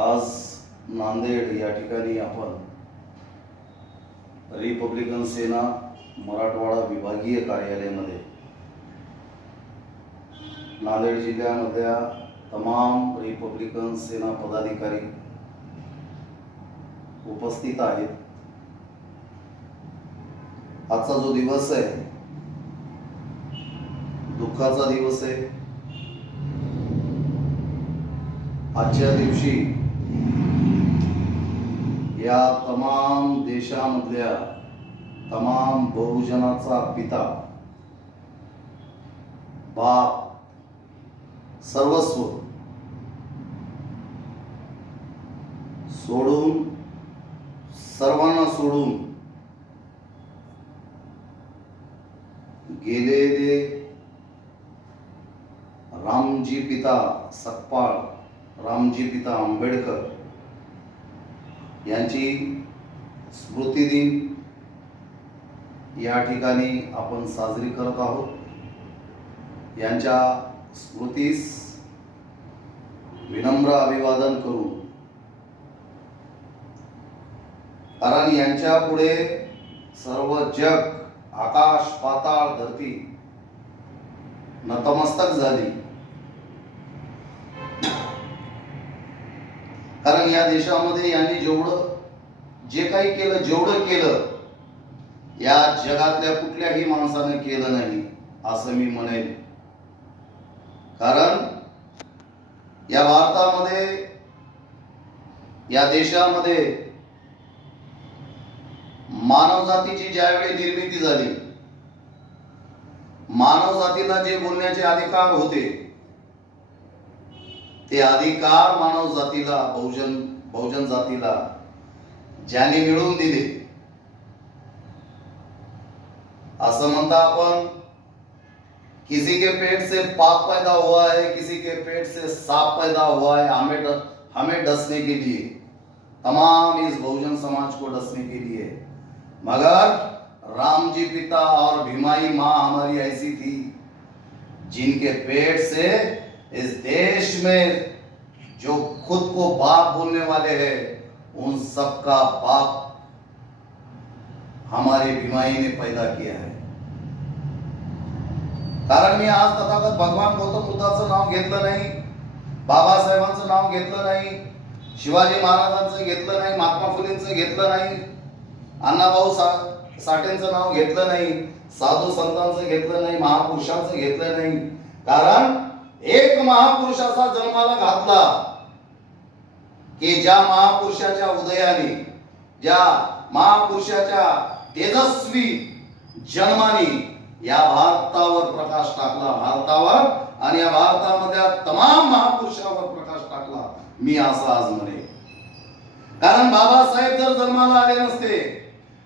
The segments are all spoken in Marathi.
आज नांदेड या ठिकाणी आपण रिपब्लिकन सेना मराठवाडा विभागीय कार्यालयामध्ये नांदेड जिल्ह्यामधल्या तमाम रिपब्लिकन सेना पदाधिकारी उपस्थित आहेत। आजचा जो दिवस आहे दुःखाचा दिवस आहे। आजच्या दिवशी या तमाम देशामधल्या तमाम बहुजनाचा पिता, बाप, सर्वस्व सोडून, सर्वांना सोडून गेलेले रामजी पिता सकपाळ, रामजी पिता आंबेडकर यांची स्मृती दिन या ठिकाणी आपण साजरी करत आहोत। यांच्या स्मृतीस विनम्र अभिवादन करू, कारण यांच्या पुढे सर्व जग, आकाश पाताळ धरती नतमस्तक झाली। कारण या देशामध्ये यांनी जे काही केलं, जेवढं केलं या जगातल्या कुठल्याही माणसाने केलं नाही असं मी म्हणेन। कारण या भारतामध्ये, या देशामध्ये मानवजातीची ज्यावेळी निर्मिती झाली, मानवजातीला जे बोलण्याचे अधिकार होते ते अधिकार मानव जातीला, बहुजन जातीला ज्याने मिळवून दिले। असं म्हणता आपण, किसी के पेट से पाप पैदा हुआ है, किसी के पेट से सांप पैदा हुआ है, हमें डसने के लिए, तमाम इस बहुजन समाज को डसने के लिए। मगर रामजी पिता और भीमाई माँ हमारी ऐसी थी जिनके पेट से इस देश में जो खुद को बाप बोलने वाले हैं उन सबका बाप हमारे भीमाई ने पैदा किया है। कारण मी आज तथागत भगवान गौतम बुद्धाचं नाव घेतलं नाही, बाबासाहेबांचं नाव घेतलं नाही, शिवाजी महाराजांचं घेतलं नाही, महात्मा फुलेंचं घेतलं नाही, अण्णाभाऊ साठेंचं नाव घेतलं नाही, साधू संतांचं घेतलं नाही, महापुरुषांचं घेतलं नाही। कारण एक महापुरुष असा जन्माला घातला की ज्या महापुरुषाच्या उदयाने, ज्या महापुरुषाच्या तेजस्वी जन्माने या भारतावर प्रकाश टाकला, भारतावर आणि या भारतामधल्या तमाम महापुरुषावर प्रकाश टाकला, मी असं आज म्हणेन। कारण बाबासाहेब जर जन्माला आले नसते,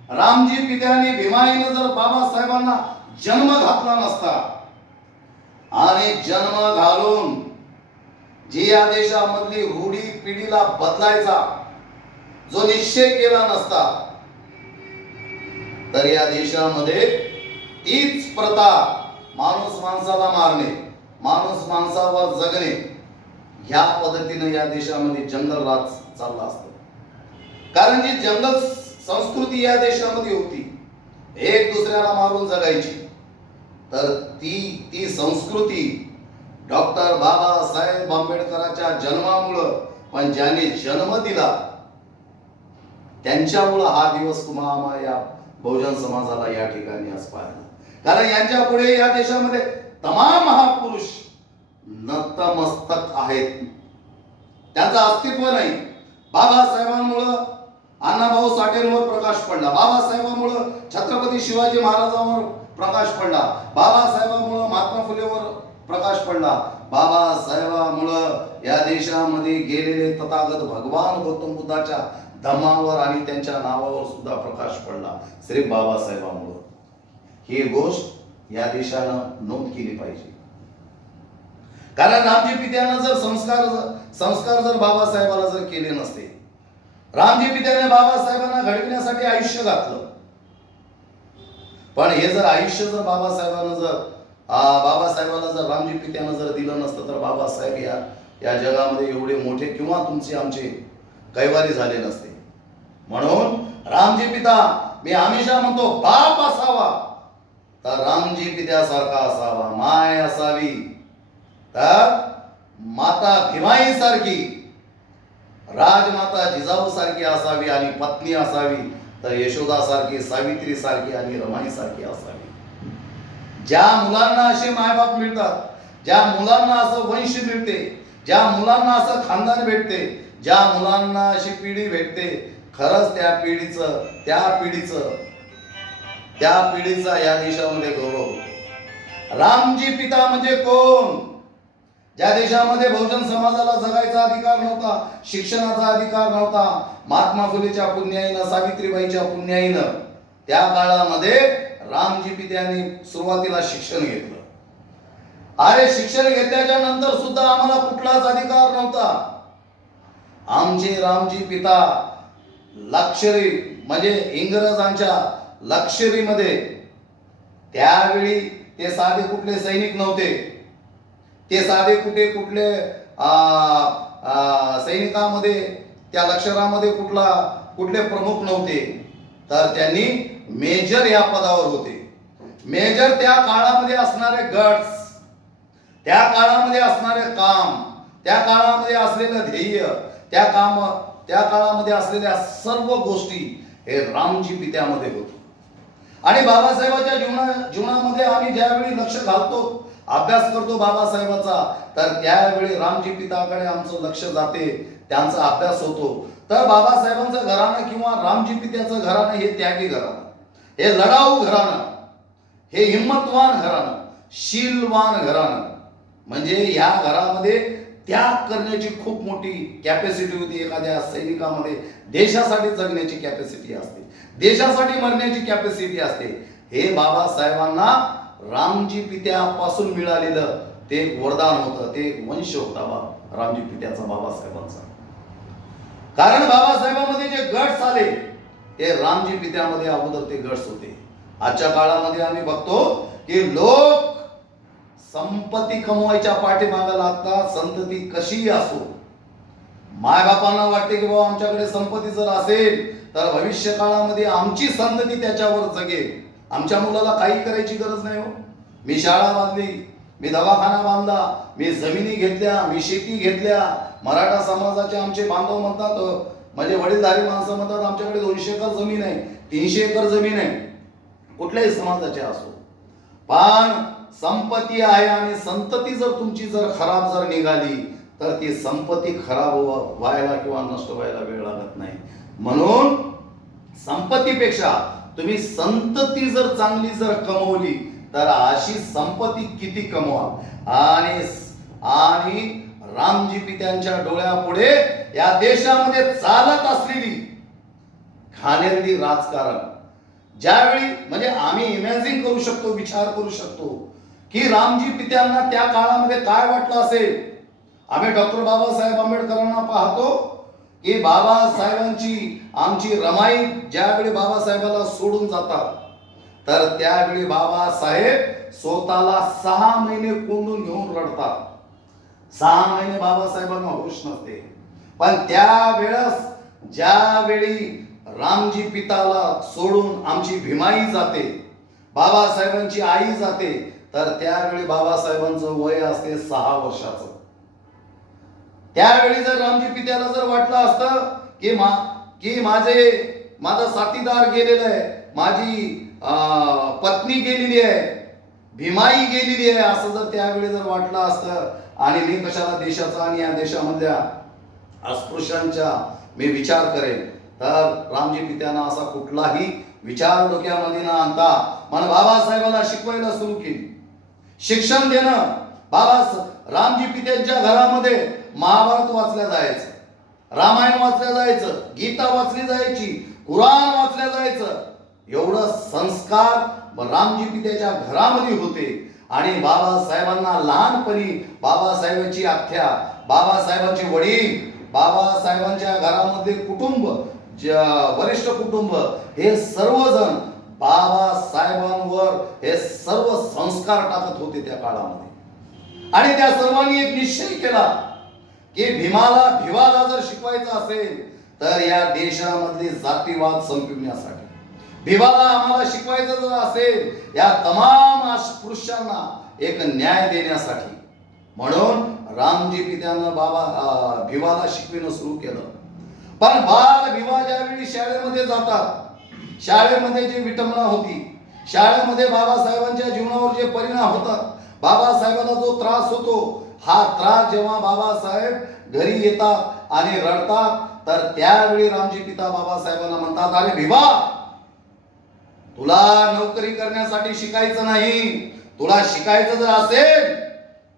रामजी पित्याने, भीमाईने जर बाबासाहेबांना जन्म घातला नसता आणि जन्म घालून जी या देशामधली रूढी पिढीला बदलायचा जो निश्चय केला नसता, तर या देशामध्ये तीच प्रथा, माणूस माणसाला मारणे, माणूस माणसावर जगणे, ह्या पद्धतीने या देशामध्ये जंगल राज चालला असतं। कारण जी जंगल संस्कृती या देशामध्ये होती, एक दुसऱ्याला मारून जगायची, तर ती संस्कृती डॉक्टर बाबासाहेब आंबेडकरांच्या जन्मामुळं, पण ज्याने जन्म दिला त्यांच्यामुळं हा दिवस तुम्हाला या बहुजन समाजाला या ठिकाणी आज पाहिला। कारण यांच्या पुढे या देशामध्ये तमाम महापुरुष नतमस्तक आहेत, त्यांचं अस्तित्व नाही। बाबासाहेबांमुळं अण्णाभाऊ साठेंवर प्रकाश पडला, बाबासाहेबांमुळं छत्रपती शिवाजी महाराजांवर प्रकाश पडला, बाबासाहेबांमुळं महात्मा फुलेवर प्रकाश पडला, बाबासाहेबांमुळं या देशामध्ये गेलेले तथागत भगवान गौतम बुद्धाच्या धम्मावर आणि त्यांच्या नावावर सुद्धा प्रकाश पडला, श्री बाबासाहेबांमुळं। ही गोष्ट या देशानं नोंद केली पाहिजे। कारण रामजी पित्यानं जर संस्कार जर बाबासाहेबाला जर केले नसते, रामजी पित्याने बाबासाहेबांना घडविण्यासाठी आयुष्य घातलं, पण हे जर आयुष्य जर बाबासाहेबांना जर बाबासाहेबाला जर रामजी पित्यानं जर दिलं नसतं तर बाबासाहेब या या जगामध्ये एवढे मोठे किंवा तुमचे आमचे कैवारी झाले नसते. म्हणून रामजी पिता मी हमेशा म्हणतो, बाप असावा तर रामजी पित्यासारखा असावा, माय असावी तर माता भीमाई सारखी, राजमाता जिजाऊ सारखी असावी, आणि पत्नी असावी तर यशोदा सारखी, सावित्री सारखी आणि रमाई सारखी असावी. ज्या मुलांना असे मायबाप मिळतात, ज्या मुलांना असं वंश मिळते, ज्या मुलांना असं खानदान भेटते, ज्या मुलांना अशी पिढी भेटते, खरंच त्या पिढीचा या देशामध्ये गौरव. रामजी पिता म्हणजे कोण? ज्या देशामध्ये बहुजन समाजाला जगायचा अधिकार नव्हता, शिक्षणाचा अधिकार नव्हता, महात्मा फुलेच्या पुण्याईनं, सावित्रीबाईच्या पुण्याईनं त्या काळामध्ये रामजी पित्यांनी सुरुवातीला शिक्षण घेतलं. अरे शिक्षण घेतल्याच्या नंतर सुद्धा आम्हाला कुठलाच अधिकार नव्हता. आमचे रामजी पिता लक्ष्करी म्हणजे इंग्रजांच्या लक्ष्करीमध्ये, त्यावेळी ते साधे कुठले सैनिक नव्हते, ते साधे कुठले सैनिकामध्ये त्या लष्करामध्ये कुठले प्रमुख नव्हते, तर त्यांनी मेजर या पदावर होते. मेजर त्या काळामध्ये असणारे गट्स, त्या काळामध्ये असणारे काम, त्या काळामध्ये असलेलं ध्येय, त्या काळामध्ये असलेल्या सर्व गोष्टी हे रामजी पित्यामध्ये होत. आणि बाबासाहेबांच्या जीवनामध्ये आम्ही ज्यावेळी लक्ष घालतो, अभ्यास करतो बाबासाहेबाचा, तर त्यावेळी रामजी पिताकडे आमचं लक्ष जाते, त्यांचा अभ्यास होतो. तर बाबासाहेबांचं घराणं किंवा रामजी पित्याचं घराणं हे त्यागी घराणं, हे लढाऊ घराणं, हे हिम्मतवान घराणं, शीलवान घराणं. म्हणजे या घरामध्ये त्याग करण्याची खूप मोठी कॅपॅसिटी होती. एखाद्या सैनिकामध्ये देशासाठी जगण्याची कॅपॅसिटी असते, देशासाठी मरण्याची कॅपॅसिटी असते. हे बाबासाहेबांना रामजी पित्यापासून मिळालेलं ते वरदान होतं, ते वंश होता रामजी पित्याचा, बाबासाहेबांचा. कारण बाबासाहेबांमध्ये जे गट्स आले ते रामजी पित्यामध्ये अगोदर ते गट्स होते. आजच्या काळामध्ये आम्ही बघतो की लोक संपत्ती कमवायच्या पाठीमागे लागतात, संतती कशीही असो. मायबापांना वाटते की बाबा आमच्याकडे संपत्ती जर असेल तर भविष्य काळामध्ये आमची संतती त्याच्यावर जगेल, आमच्या मुलाला काही करायची गरज नाही. हो, मी शाळा बांधली, मी दवाखाना बांधला, मी जमिनी घेतल्या, मी शेती घेतल्या. मराठा समाजाचे आमचे बांधव म्हणतात, म्हणजे वडीलधारी माणसं म्हणतात आमच्याकडे 200 एकर जमीन आहे, 300 एकर जमीन आहे, कुठल्याही समाजाचे असो. पण संपत्ती आहे आणि संतती जर तुमची जर खराब जर निघाली तर ती संपत्ती खराब व्हायला किंवा नष्ट व्हायला वेळ लागत नाही. म्हणून संपत्तीपेक्षा तुम्ही संतती जर चांगली जर कमवली तर अशी संपत्ती किती कमवा. आणि रामजी पित्यांच्या डोळ्यापुढे या देशामध्ये चालत असलेली घाणेरडी राजकारण, ज्यावेळी म्हणजे आम्ही इमॅजिन करू शकतो, विचार करू शकतो की रामजी पित्यांना त्या काळामध्ये काय वाटलं असेल. आम्ही डॉक्टर बाबासाहेब आंबेडकरांना पाहतो की बाबासाहेबांची आमची रमाई ज्यावेळी बाबासाहेबाला सोडून जातात तर त्यावेळी बाबासाहेब स्वतःला 6 महिने कोंडून घेऊन रडतात. 6 महिने बाबासाहेबांना होश नसते. पण त्यावेळेस ज्यावेळी रामजी पिताला सोडून आमची भीमाई जाते, बाबासाहेबांची आई जाते, तर त्यावेळी बाबासाहेबांचं वय असते 6 वर्षाचं. त्यावेळी जर रामजी पित्याला जर वाटलं असतं की माझा साथीदार गेलेला आहे, माझी पत्नी गेलेली आहे, भीमाई गेलेली आहे, असं जर त्यावेळी जर वाटलं असतं आणि मी कशाला देशाचा आणि या देशामधल्या अस्पृश्यांचा मी विचार करेन, तर रामजी पित्यांना असा कुठलाही विचार डोक्यामध्ये न आणता मन बाबासाहेबांना शिकवायला सुरू केली. शिक्षण देणं. रामजी पित्यांच्या घरामध्ये महाभारत वाचल्या जायचं, रामायण वाचल्या जायचं, गीता वाचली जायची, कुराण वाचल्या जायचं. एवढं संस्कार रामजी पित्याच्या घरामध्ये होते. आणि बाबासाहेबांना लहानपणी बाबासाहेबांची आख्या, बाबासाहेबांचे वडील, बाबासाहेबांच्या घरामध्ये कुटुंब, वरिष्ठ कुटुंब, हे सर्वजण बाबासाहेबांवर हे सर्व संस्कार टाकत होते त्या काळामध्ये. आणि त्या सर्वांनी एक निश्चय केला की भीमाला भिवाला जर शिकवायचं असेल तर या देशामधले जातीवाद संपविण्यासाठी, भिवाला आम्हाला शिकवायचं जर असेल या तमाम अस्पृश्यांना एक न्याय देण्यासाठी, म्हणून रामजी पित्यानं भिवाला शिकविणं सुरू केलं. पण बाल भिवा ज्यावेळी शाळेमध्ये जातात, शाळेमध्ये जी विटंबना होती, शाळेमध्ये बाबासाहेबांच्या जीवनावर जे परिणाम होतात, बाबासाहेबांना जो त्रास होतो, हा त्रास जेव्हा बाबासाहेब घरी येतात आणि रडतात, तर त्यावेळी रामजी पिता बाबासाहेबांना म्हणतात, अरे भिवा, तुला नोकरी करण्यासाठी शिकायचं नाही, तुला शिकायचं जर असेल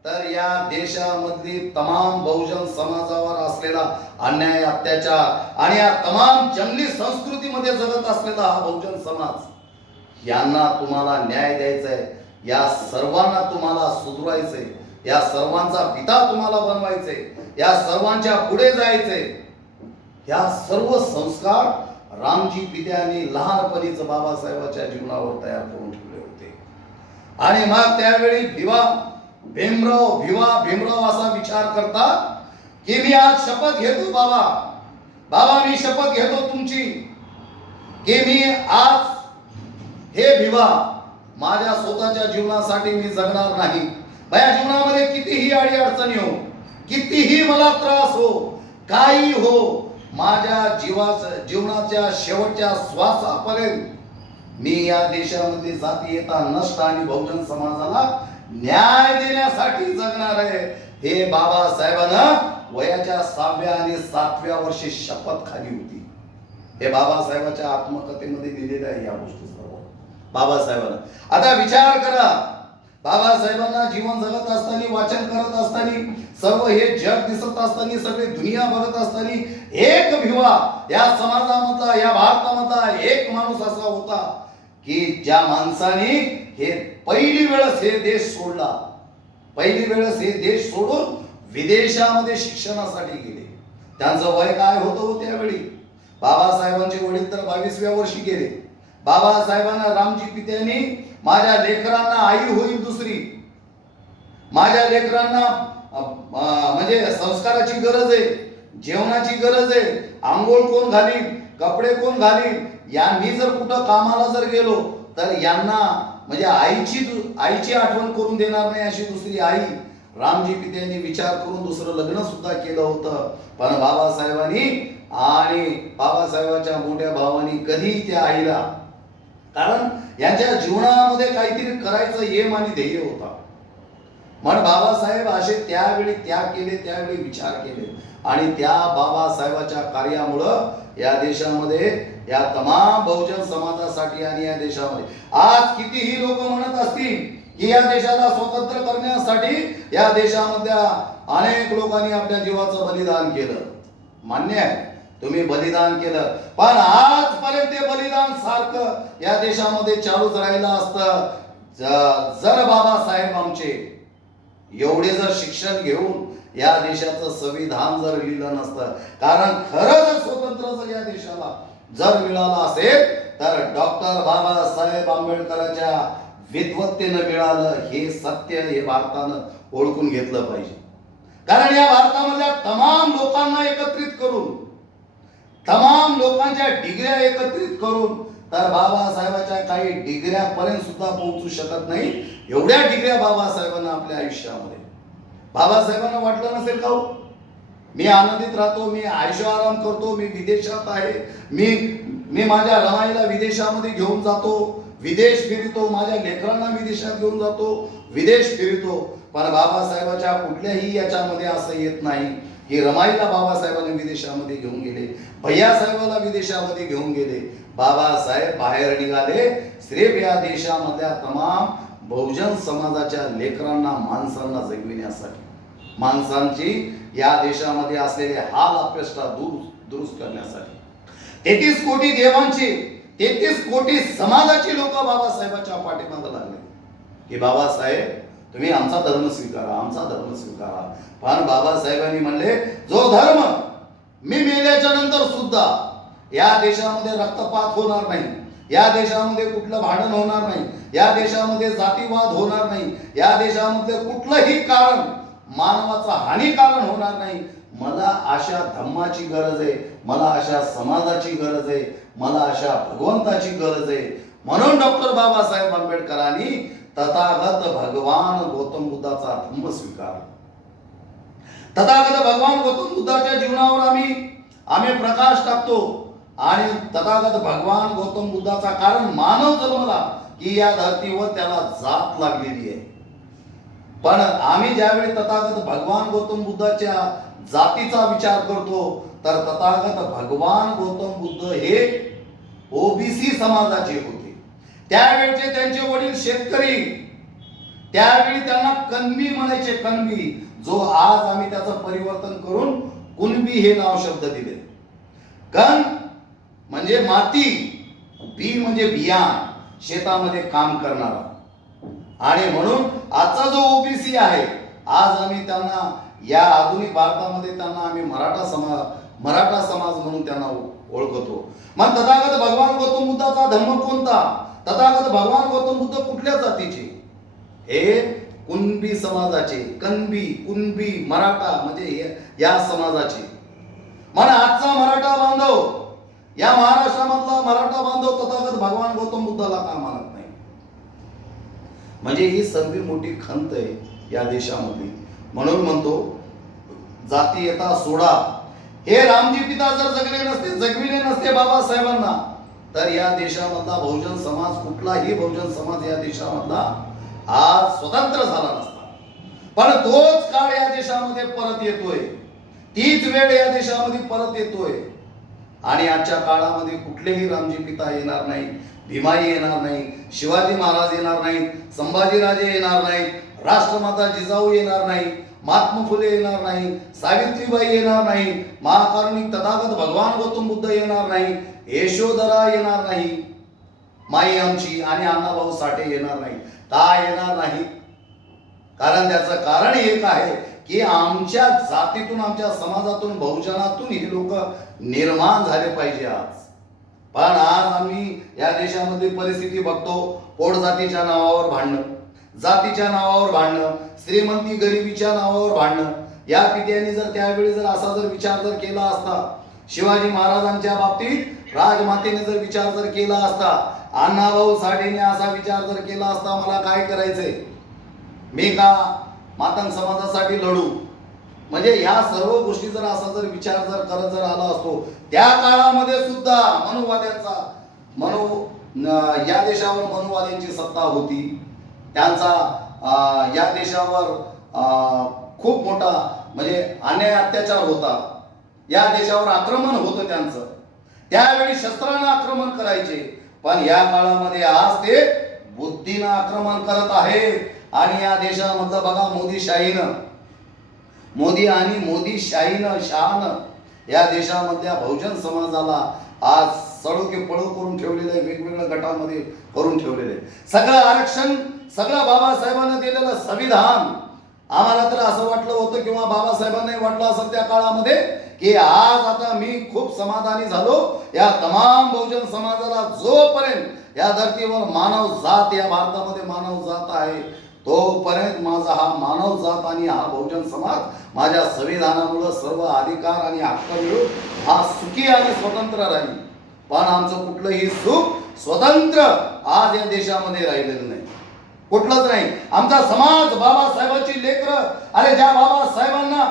तर या देशामधली तमाम बहुजन समाजावर असलेला अन्याय, अत्याचार आणि या तमाम जंगली संस्कृतीमध्ये जगत असलेला हा बहुजन समाज, यांना तुम्हाला न्याय द्यायचा आहे, या सर्वांना तुम्हाला सुधरवायचंय, या सर्वांचा पिता तुम्हाला बनवायचंय, या सर्वांच्या पुढे जायचंय. या सर्व संस्कार रामजी पित्यांनी लहानपणीच बाबासाहेबांच्या जीवनावर तयार करून ठेवले होते. आणि मग त्यावेळी भीमराव असा विचार करतात की मी आज शपथ घेतो, बाबा मी शपथ घेतो तुमची, की मी आज हे भिवा माझ्या स्वतःच्या जीवनासाठी मी जगणार नाही. माझ्या जीवनामध्ये कितीही अडी अडचणी हो, कितीही मला त्रास हो, काही हो, माझ्या जीवनाच्या शेवटच्या श्वासापर्यंत मी या देशामध्ये जातीयता नष्ट आणि बहुजन समाजाला न्याय देण्यासाठी जगणार आहे. हे बाबासाहेबांना वयाच्या 6व्या आणि 7व्या वर्षी शपथ खाली होती. हे बाबासाहेबांच्या आत्मकथेमध्ये लिहिलेलं आहे या गोष्टी सर्व बाबासाहेबांना. आता विचार करा, बाबासाहेबांना जीवन जगत असताना, वाचन करत असताना, सर्व हे जग दिसत असताना, सगळी दुनिया बघत असताना, एक भिवा या समाजामधला, या भारतामधला एक माणूस असा होता की ज्या माणसाने हे पहिली वेळेस हे देश सोडला, पहिली वेळेस हे देश सोडून विदेशामध्ये शिक्षणासाठी गेले. त्यांचं वय काय होतं त्यावेळी? बाबासाहेबांचे वडील तर 22व्या वर्षी गेले. बाबासाहेबांना रामजी पित्यांनी माझ्या लेकरांना आई होईल दुसरी, माझ्या लेकरांना म्हणजे संस्काराची गरज आहे, जेवणाची गरज आहे, आंघोळ कोण घालील, कपडे कोण घालील, मी जर कुठं कामाला जर गेलो तर यांना म्हणजे आईची आठवण करून देणार नाही अशी दुसरी आई रामजी पित्यांनी विचार करून दुसरं लग्न सुद्धा केलं होतं. पण बाबासाहेबांनी आणि बाबासाहेबांच्या मोठ्या भावानी कधी त्या आईला, कारण यांच्या जीवनामध्ये काहीतरी करायचं एम आणि ध्येय होता, म्हणून बाबासाहेब असे त्यावेळी त्याग केले, त्यावेळी विचार केले. आणि त्या बाबासाहेबांच्या कार्यामुळं या देशामध्ये, या तमाम बहुजन समाजासाठी आणि या देशामध्ये आज कितीही लोक म्हणत असतील की या देशाला स्वतंत्र करण्यासाठी या देशामधल्या अनेक लोकांनी आपल्या जीवाचं बलिदान केलं, मान्य आहे, तुम्ही बलिदान केलं, पण आजपर्यंत ते बलिदान सारखं या देशामध्ये चालूच राहिलं असतं जर बाबासाहेब आमचे एवढे जर शिक्षण घेऊन या देशाचं संविधान जर लिहिलं नसतं. कारण खरं जर स्वतंत्र जर या देशाला जर मिळालं असेल तर डॉक्टर बाबासाहेब आंबेडकरांच्या विद्वत्तेनं मिळालं, हे सत्य हे भारतानं ओळखून घेतलं पाहिजे. कारण या भारतामधल्या तमाम लोकांना एकत्रित करून, तमाम लोकांच्या डिग्र्या एकत्रित करून तर बाबासाहेबांच्या काही डिग्र्यापर्यंत सुद्धा पोहोचू शकत नाही, एवढ्या डिग्र्या बाबासाहेबांना आपल्या आयुष्यामध्ये. बाबासाहेबांना वाटलं नसेल का हो, मी आनंदित राहतो, मी आयुष्य आराम करतो, मी विदेशात आहे, मी माझ्या रमाईला विदेशामध्ये घेऊन जातो, विदेश फिरतो, माझ्या लेकरांना विदेशात घेऊन जातो, विदेश फिरतो. पण बाबासाहेबांच्या कुठल्याही याच्यामध्ये असं येत नाही की रमाईला बाबासाहेबांनी विदेशामध्ये घेऊन गेले, भैयासाहेबाला विदेशामध्ये घेऊन गेले. बाबासाहेब बाहेर निघाले सिर्फ या देशामधल्या तमाम बहुजन समाजाच्या लेकरांना, माणसांना जगविण्यासाठी, माणसांची या देशामध्ये असलेले हाल अपेष्टा दुरुस्त करण्यासाठी. 33 कोटी देवांची, 33 कोटी समाजाची लोक बाबासाहेबांच्या पाठीमागे लागले की बाबासाहेब तुम्ही आमचा धर्म स्वीकारा, आमचा धर्म स्वीकारा. पण बाबासाहेबांनी म्हणले जो धर्म मी मेल्याच्या नंतर सुद्धा या देशामध्ये रक्तपात होणार नाही, या देशामध्ये कुठलं भांडण होणार नाही, या देशामध्ये जातीवाद होणार नाही, या देशामध्ये कुठलंही कारण मानवाचा हानिकारण होणार नाही. मला अशा धम्माची गरज आहे, मला अशा समाजाची गरज आहे, मला अशा भगवंताची गरज आहे. म्हणून डॉक्टर बाबासाहेब आंबेडकरांनी तथागत भगवान गौतम बुद्धाचा धम्म स्वीकारला. तथागत भगवान गौतम बुद्धाच्या जीवनावर आम्ही प्रकाश टाकतो आणि तथागत भगवान गौतम बुद्धाचा, कारण मानव जन्मला की या धर्तीवर त्याला जात लागलेली आहे. पण आम्ही ज्यावेळी तथागत भगवान गौतम बुद्धाच्या जातीचा विचार करतो तर तथागत भगवान गौतम बुद्ध हे ओबीसी समाजाचे होते. त्यावेळचे त्यांचे वडील शेतकरी, त्यावेळी त्यांना कणबी म्हणायचे, कणबी, जो आज आम्ही त्याचं परिवर्तन करून कुणबी हे नाव शब्द दिले. कण म्हणजे माती, बी म्हणजे बियाण, शेतामध्ये काम करणारा. आणि म्हणून आजचा जो ओबीसी आहे, आज आम्ही त्यांना या आधुनिक भारतामध्ये त्यांना आम्ही मराठा समाज म्हणून त्यांना ओळखतो. मग तथागत भगवान गौतम बुद्धाचा धर्म कोणता? तथागत भगवान गौतम बुद्ध कुठल्या जातीचे? हे कुणबी समाजाचे, कणबी, कुणबी, मराठा म्हणजे या समाजाचे. मन आजचा मराठा बांधव, या महाराष्ट्रामधला मराठा बांधव तथागत भगवान गौतम बुद्धाला का मानत नाही? म्हणजे ही सर्व मोठी खंत आहे या देशामध्ये. म्हणून म्हणतो जातीयता सोडा. हे रामजी पिता जर जगविले नसते बाबासाहेबांना, तर या देशामधला बहुजन समाज, कुठलाही बहुजन समाज या देशामधला आज स्वतंत्र झाला नसता. पण तोच काळ या देशामध्ये परत येतोय, तीच वेळ या देशामध्ये परत येतोय. आणि आजच्या काळामध्ये कुठलेही रामजी पिता येणार नाही, भीमाई येणार नाही, शिवाजी महाराज येणार नाहीत, संभाजीराजे येणार नाहीत, राष्ट्रमाता जिजाऊ येणार नाही, महात्मा फुले येणार नाही, सावित्रीबाई येणार नाही, महाकारुणिक तथागत भगवान गौतम बुद्ध येणार नाही, यशोधरा येणार नाही माई आमची, आणि अण्णाभाऊ साठे येणार नाही. का येणार नाही? कारण त्याचं कारण एक आहे की आमच्या जातीतून, आमच्या समाजातून, बहुजनातून हे लोक निर्माण झाले पाहिजे आज. पण आज आम्ही या देशामध्ये परिस्थिती बघतो, पोट जातीच्या नावावर भांडणं, जातीच्या नावावर भांडणं, श्रीमंती गरिबीच्या नावावर भांडणं. या पित्याने जर त्यावेळी जर असा जर विचार जर केला असता, शिवाजी महाराजांच्या बाबतीत राजमातेने जर विचार जर केला असता, अण्णाभाऊ साठेने असा विचार जर केला असता, मला काय करायचंय, मी का मातंग समाजासाठी लढू, म्हणजे ह्या सर्व गोष्टी जर असा जर विचार जर करत जर आला असतो, त्या काळामध्ये सुद्धा या देशावर मनुवाद्यांची सत्ता होती. त्यांचा या देशावर खूप मोठा म्हणजे अन्याय अत्याचार होता. या देशावर आक्रमण होतं त्यांचं. त्यावेळी शस्त्रानं आक्रमण करायचे. पण या काळामध्ये आज ते बुद्धीनं आक्रमण करत आहेत. आणि या देशामधलं बघा मोदीशाहीनं शहानं या देशामधल्या बहुजन समाजाला आज सडोके पळो करून ठेवलेलं आहे, वेगवेगळ्या गटामध्ये करून ठेवलेलं आहे. सगळं आरक्षण, सगळं बाबासाहेबांना दिलेलं संविधान, आम्हाला तर असं वाटलं होतं किंवा बाबासाहेबांनाही वाटलं असं त्या काळामध्ये की आज आता मी खूप समाधानी झालो. या तमाम बहुजन समाजाला जोपर्यंत या धर्तीवर मानव जात, या भारतामध्ये मानव जात आहे, तोपर्यंत माझा हा मानव जात आणि हा बहुजन समाज माझ्या संविधानामुळे सर्व अधिकार आणि हक्क मिळून हा सुखी आणि स्वतंत्र राहील. पण आमचं कुठलंही सुख स्वतंत्र आज या देशामध्ये राहिलेलं नाही, कुठलंच नाही. आमचा समाज बाबासाहेबांची लेकरं, अरे ज्या बाबासाहेबांना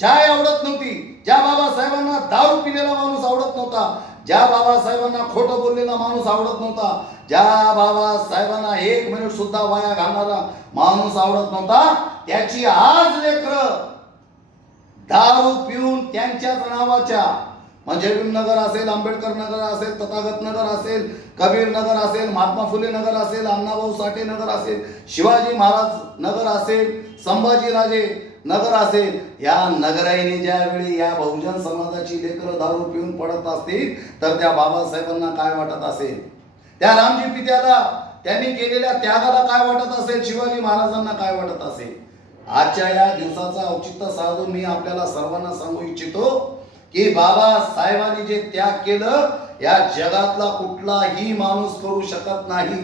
चाय आवडत नव्हती, ज्या बाबासाहेबांना दारू पिलेला माणूस आवडत नव्हता, ज्या बाबासाहेबांना खोटं बोललेला माणूस आवडत नव्हता, ज्या बाबासाहेबांना एक मिनिट सुद्धा वाया घालणारा माणूस आवडत नव्हता, त्याची आज लेकरं दारू पिऊन त्यांच्याच नावाच्या, म्हणजे नगर असेल, आंबेडकर नगर असेल, तथागत नगर असेल, कबीर नगर असेल, महात्मा फुले नगर असेल, अण्णाभाऊ साठे नगर असेल, शिवाजी महाराज नगर असेल, संभाजीराजे नगर असेल, या नगराईने ज्यावेळी या बहुजन समाजाची लेकरं दारू पिऊन पडत असतील तर त्या बाबासाहेबांना काय वाटत असेल, त्या रामजी पित्याला त्यांनी केलेल्या त्यागाला काय वाटत असेल, शिवाजी महाराजांना काय वाटत असेल. आजच्या या दिवसाचा औचित्य साधून मी आपल्याला सर्वांना सांगू इच्छितो की बाबासाहेबांनी जे त्याग केलं, या जगातला कुठलाही माणूस करू शकत नाही.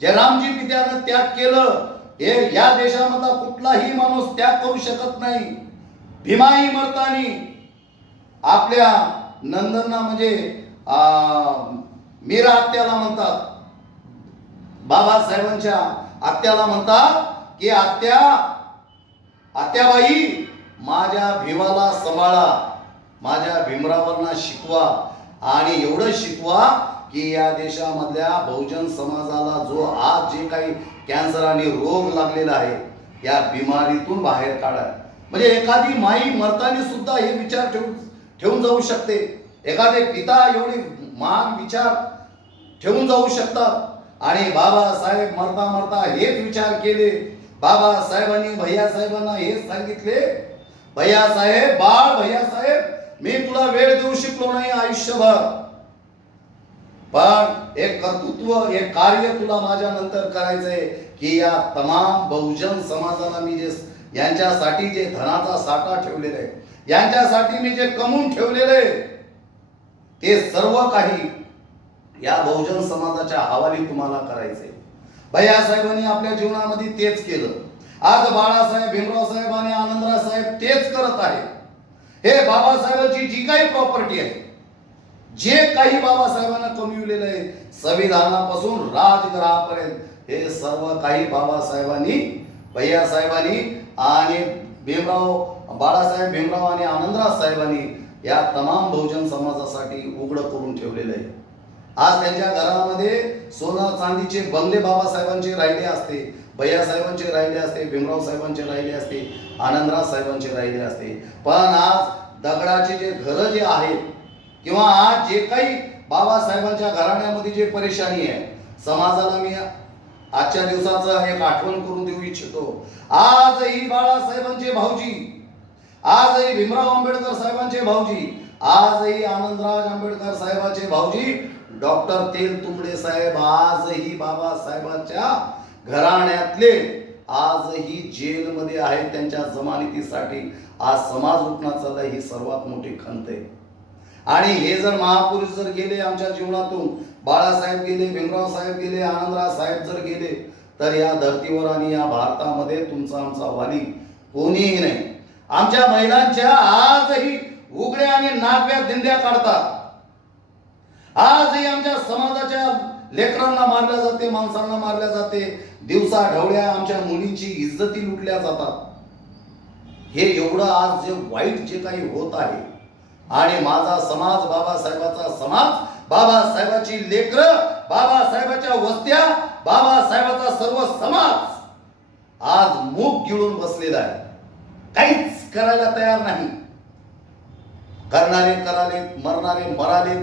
जे रामजी पित्यानं त्याग केलं, हे या देशामधला कुठलाही माणूस त्याग करू शकत नाही. भीमाई मर्तानी आपल्या नंदनना म्हणजे मीरा आत्याला म्हणतात, बाबासाहेबांच्या आत्याला म्हणतात की आत्याबाई माझ्या भीमाला सांभाळा, माझ्या भीमरावांना शिकवा आणि एवढं शिकवा की या देशामधल्या बहुजन समाजाला जो आज जे काही कॅन्सर आणि रोग लागलेला आहे या बिमारीतून बाहेर काढा. म्हणजे एखादी माई मरतानी सुद्धा हे विचार ठेवून जाऊ शकते. एखादे पिता एवढे महान विचार ठेवून जाऊ शकतात. आणि बाबासाहेब मरता मरता हेच विचार केले. बाबासाहेबांनी भैयासाहेबांना हेच सांगितले, भैयासाहेब, बाळ भैयासाहेब, मी तुला वेळ देऊ शकलो नाही आयुष्यभर, पण एक कर्तृत्व, एक कार्य तुला माझ्या नंतर करायचंय की या तमाम बहुजन समाजाला मी जे यांच्यासाठी जे धनाचा साठा ठेवलेला आहे, यांच्यासाठी मी जे कमवून ठेवलेलं आहे, ते सर्व काही या बहुजन समाजाच्या हवाली तुम्हाला करायचंय. भैयासाहेबांनी आपल्या जीवनामध्ये तेच केलं. आज बाळासाहेब, भीमराव साहेब आणि आनंदराव साहेब तेच करत आहे. हे बाबासाहेबांची जी काही प्रॉपर्टी आहे, जे काही बाबासाहेबांना कमविलेलं आहे, संविधानापासून राजगृहापर्यंत, हे सर्व काही बाबासाहेबांनी, भैयासाहेबांनी आणि बाळासाहेब, भीमराव आणि आनंदराव साहेबांनी या तमाम बहुजन समाजासाठी उघडं करून ठेवलेलं आहे. आज त्यांच्या घरामध्ये सोनं चांदीचे बंगले बाबासाहेबांचे राहिले असते, भैयासाहेबांचे राहिले असते, भीमराव साहेबांचे राहिले असते, आनंदराव साहेबांचे राहिले असते, पण आज दगडाचे जे घरं जे आहेत किंवा आज जे काही बाबासाहेबांच्या घराण्यामध्ये जे परेशानी आहे, समाजाला मी आजच्या दिवसाचं एक आठवण करून देऊ इच्छितो. आजही बाळासाहेबांचे भाऊजी, आजही भीमराव आंबेडकर साहेबांचे भाऊजी, आजही आनंदराज आंबेडकर साहेबांचे भाऊजी डॉक्टर तेलतुंबडे साहेब आजही बाबासाहेबांच्या घराण्यातले आजही जेलमध्ये आहेत. त्यांच्या जमानतीसाठी आज समाज उठणं चाललंय, ही सर्वात मोठी खंत आहे. आणि हे जर महापुरुष जर गेले आमच्या जीवनातून, बाळासाहेब गेले, भीमराव साहेब गेले, आनंदराव साहेब जर गेले, तर या धर्तीवर आणि या भारतामध्ये तुमचा आमचा वाली कोणीही नाही. आमच्या महिलांच्या आजही उघड्या आणि नागव्या दिंड्या काढतात. आजही आमच्या समाजाच्या लेकरांना मारल्या जाते, माणसांना मारल्या जाते, दिवसा ढवळ्या आमच्या मुलींची इज्जती लुटल्या जातात. हे एवढं आज जे वाईट जे काही होत आहे, आणि माझा समाज, बाबासाहेबाचा समाज, बाबासाहेबाची लेकरं, बाबासाहेबाच्या वस्त्या, बाबासाहेबाचा सर्व समाज आज मूग गिळून बसलेला आहे. काहीच करायला तयार नाही. करणारे कराले, मरणारे मराले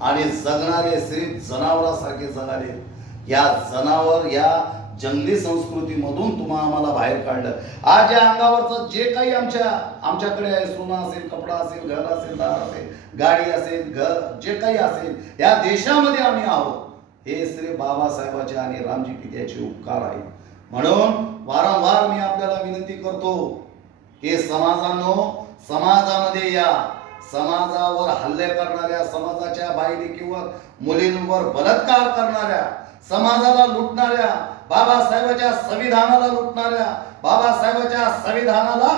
आणि जगणारे सिर्फ जनावरासारखे जगाले. या जनावर, या जंगली संस्कृतीमधून तुम्हा आम्हाला बाहेर काढलं. आज या अंगावरचं जे काही आमच्याकडे आहे, सोनं असेल, कपडा असेल, घर असेल, दार असेल, गाडी असेल, घर जे काही असेल, या देशामध्ये आम्ही आहोत, हे श्री बाबासाहेबाचे आणि रामजी पित्याचे उपकार आहेत. म्हणून वारंवार मी आपल्याला विनंती करतो की समाजामध्ये या, समाजावर हल्ले करणाऱ्या, समाजाच्या बायलेकीवर, मुलींवर बलात्कार करणाऱ्या, समाजाला लुटणाऱ्या, बाबासाहेबाच्या संविधानाला लुटणाऱ्या, बाबासाहेबाच्या संविधानाला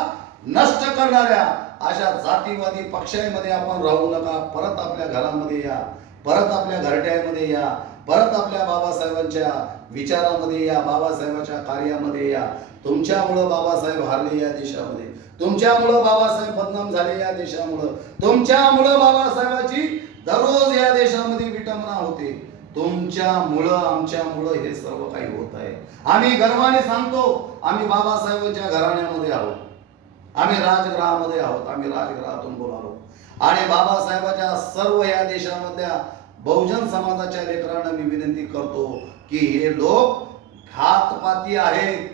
नष्ट करणाऱ्या अशा जातीवादी पक्षांमध्ये आपण राहू नका. परत आपल्या घरामध्ये या, परत आपल्या घरट्यामध्ये या, परत आपल्या बाबासाहेबांच्या विचारामध्ये या, बाबासाहेबांच्या कार्यामध्ये या. तुमच्यामुळं बाबासाहेब हारले या देशामध्ये, तुमच्यामुळं बाबासाहेब बदनाम झाले या देशामुळं, तुमच्यामुळं बाबासाहेबाची दररोज या देशामध्ये विटंबना होते, तुमच्यामुळं, आमच्यामुळं हे सर्व काही होत आहे. आम्ही गर्वाने सांगतो, आम्ही बाबासाहेबांच्या घराण्यामध्ये आहोत, आम्ही राजगृहामध्ये आहोत, आम्ही राजगृहातून बोलालो. आणि बाबासाहेबाच्या सर्व या देशामधल्या बहुजन समाजाच्या लेकरांना मी विनंती करतो की हे लोक घातपाती आहेत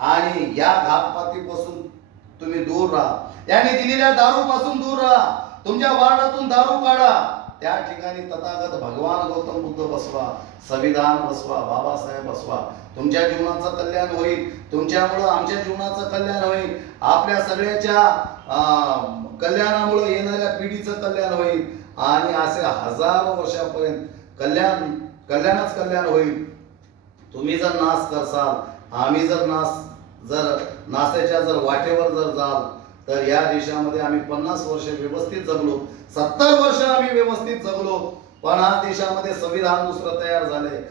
आणि या घातपातीपासून तुम्ही दूर राहा. यांनी दिलेल्या दारूपासून दूर राहा. तुमच्या वार्डातून दारू काढा. त्या ठिकाणी तथागत भगवान गौतम बुद्ध बसवा, संविधान बसवा, बाबासाहेब बसवा. तुमच्या जीवनाचं कल्याण होईल. तुमच्यामुळं आमच्या जीवनाचं कल्याण होईल. आपल्या सगळ्याच्या कल्याणामुळे येणाऱ्या पिढीचं कल्याण होईल आणि असे हजारो वर्षापर्यंत कल्याणच कल्याण होईल. तुम्ही जर नाश करसाल आम्ही जर नासाच्या जर वाटेवर जर जाल तर या देशामध्ये आम्ही 50 वर्ष व्यवस्थित जगलो, 70 वर्ष आम्ही व्यवस्थित जगलो, पण आज देशामध्ये संविधान दुसरं तयार झालंय.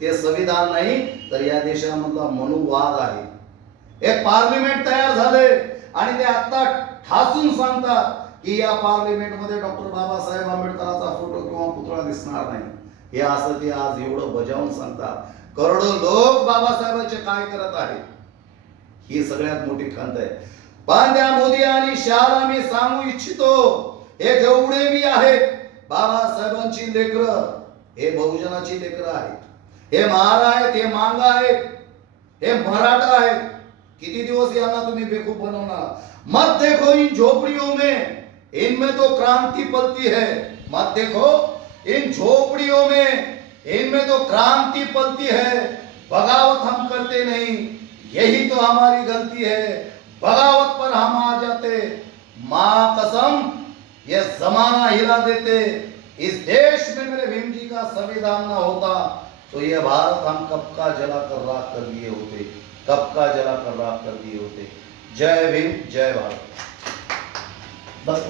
ते संविधान नाही तर या देशामधला मनुवाद आहे. एक पार्लिमेंट तयार झाले आणि ते आता ठासून सांगतात की या पार्लिमेंट मध्ये डॉक्टर बाबासाहेब आंबेडकरांचा फोटो किंवा पुतळा दिसणार नाही. हे असं ते आज एवढं बजावून सांगतात. करोडो लोक बाबासाहेबांचे काय करत आहेत ही सगळ्यात मोठी खंत आहे. पण त्या मोदी आणि शहाला मी सांगू इच्छितो, हे जेवढे मी आहेत बाबासाहेबांची लेकरं, हे बहुजनाची लेकरं आहेत, हे महार आहेत, हे मांगा आहेत, हे मराठा आहेत. किती दिवस यांना तुम्ही बेवकूफ बनवणार? मत देखो इन झोपड़ियों में, इनमें तो क्रांति पलती है. मत देखो इन झोपड़ियों में, इनमें तो क्रांति पलती है. बगावत हम करते नहीं, यही तो हमारी गलती है. बगावत पर हम आ जाते, माँ कसम ये जमाना हिला देते. इस देश में मेरे भीम जी का संविधान न होता तो ये भारत हम कब का जला कर राख कर दिए होते, कब का जला कर राख कर दिए होते. जय भीम, जय भारत. बस